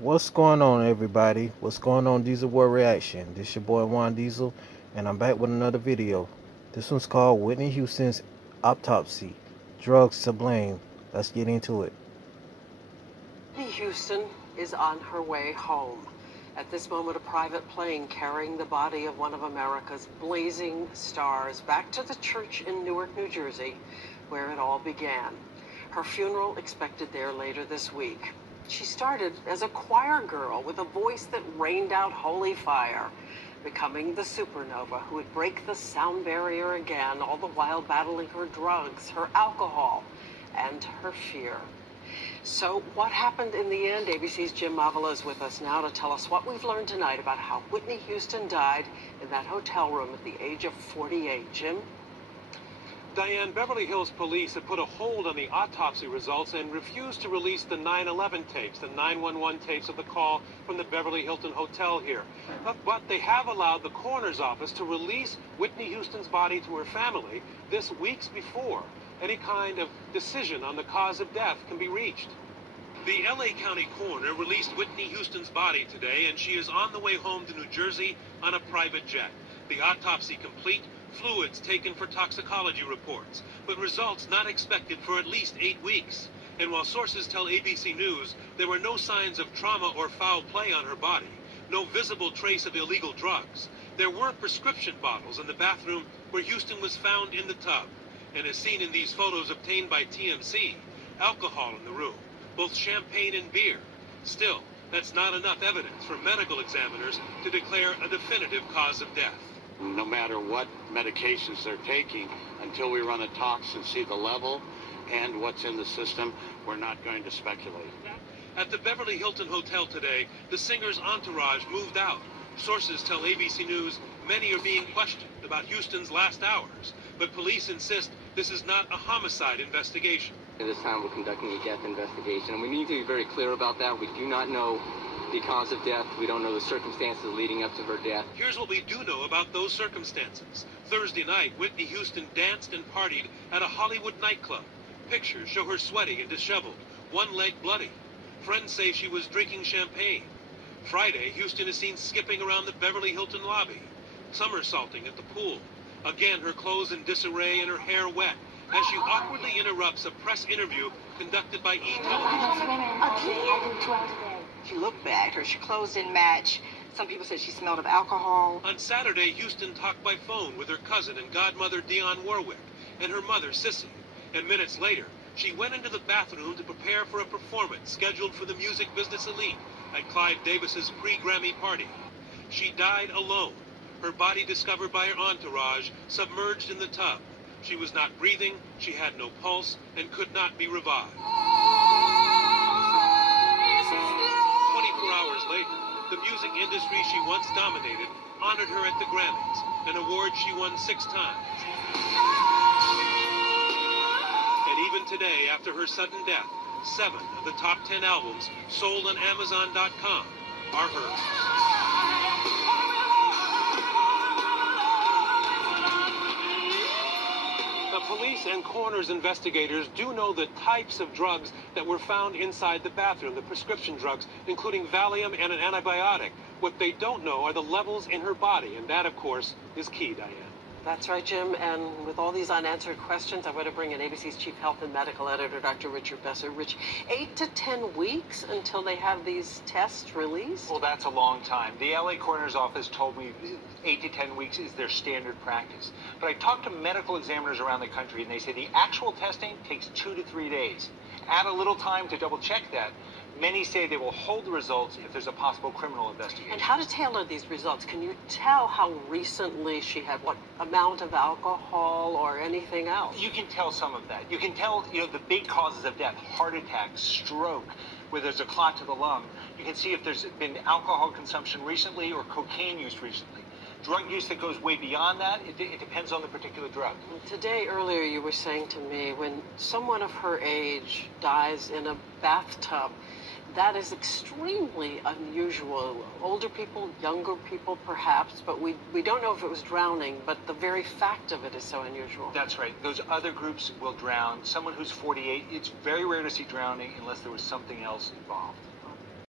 What's going on, everybody? What's going on, Diesel War Reaction? This your boy Juan Diesel, and I'm back with another video. This one's called Whitney Houston's Autopsy, Drugs to Blame. Let's get into it. Whitney Houston is on her way home. At this moment, a private plane carrying the body of one of America's blazing stars back to the church in Newark, New Jersey, where it all began. Her funeral expected there later this week. She started as a choir girl with a voice that rained out holy fire, becoming the supernova who would break the sound barrier again, all the while battling her drugs, her alcohol, and her fear. So what happened in the end? ABC's Jim Avila is with us now to tell us what we've learned tonight about how Whitney Houston died in that hotel room at the age of 48. Jim? Diane, Beverly Hills police have put a hold on the autopsy results and refused to release the 9/11 tapes, the 911 tapes of the call from the Beverly Hilton Hotel here. But they have allowed the coroner's office to release Whitney Houston's body to her family this weeks before any kind of decision on the cause of death can be reached. The LA County coroner released Whitney Houston's body today, and she is on the way home to New Jersey on a private jet. The autopsy complete, fluids taken for toxicology reports, but results not expected for at least 8 weeks. And while sources tell ABC News there were no signs of trauma or foul play on her body, no visible trace of illegal drugs, there were prescription bottles in the bathroom where Houston was found in the tub. And as seen in these photos obtained by TMC, alcohol in the room, both champagne and beer. Still, that's not enough evidence for medical examiners to declare a definitive cause of death. No matter what medications they're taking, until we run a tox and see the level and what's in the system, we're not going to speculate. At the Beverly Hilton Hotel today, the singer's entourage moved out. Sources tell ABC News many are being questioned about Houston's last hours, but police insist this is not a homicide investigation. At this time, we're conducting a death investigation, and we need to be very clear about that. We do not know the cause of death. We don't know the circumstances leading up to her death. Here's what we do know about those circumstances. Thursday night, Whitney Houston danced and partied at a Hollywood nightclub. Pictures show her sweaty and disheveled, one leg bloody. Friends say she was drinking champagne. Friday, Houston is seen skipping around the Beverly Hilton lobby, somersaulting at the pool. Again, her clothes in disarray and her hair wet, as she awkwardly interrupts a press interview conducted by E-Television. She looked bad. Her clothes didn't match. Some people said she smelled of alcohol. On Saturday, Houston talked by phone with her cousin and godmother Dionne Warwick and her mother Sissy. And minutes later, she went into the bathroom to prepare for a performance scheduled for the music business elite at Clive Davis's pre-Grammy party. She died alone, her body discovered by her entourage, submerged in the tub. She was not breathing, she had no pulse, and could not be revived. 24 hours later, the music industry she once dominated honored her at the Grammys, an award she won 6 times. And even today, after her sudden death, 7 of the top 10 albums sold on Amazon.com are hers. Police and coroner's investigators do know the types of drugs that were found inside the bathroom, the prescription drugs, including Valium and an antibiotic. What they don't know are the levels in her body, and that, of course, is key, Diane. That's right, Jim. And with all these unanswered questions, I want to bring in ABC's chief health and medical editor, Dr. Richard Besser. Rich, 8 to 10 weeks until they have these tests released? Well, that's a long time. The LA coroner's office told me 8 to 10 weeks is their standard practice. But I talked to medical examiners around the country, and they say the actual testing takes 2 to 3 days. Add a little time to double check that. Many say they will hold the results if there's a possible criminal investigation. And how to tailor these results? Can you tell how recently she had, what amount of alcohol or anything else? You can tell some of that. You can tell, the big causes of death, heart attack, stroke, where there's a clot to the lung. You can see if there's been alcohol consumption recently or cocaine use recently. Drug use that goes way beyond that, it depends on the particular drug. Today, earlier, you were saying to me, when someone of her age dies in a bathtub, that is extremely unusual. Older people, younger people perhaps, but we don't know if it was drowning, but the very fact of it is so unusual. That's right. Those other groups will drown. Someone who's 48, it's very rare to see drowning unless there was something else involved.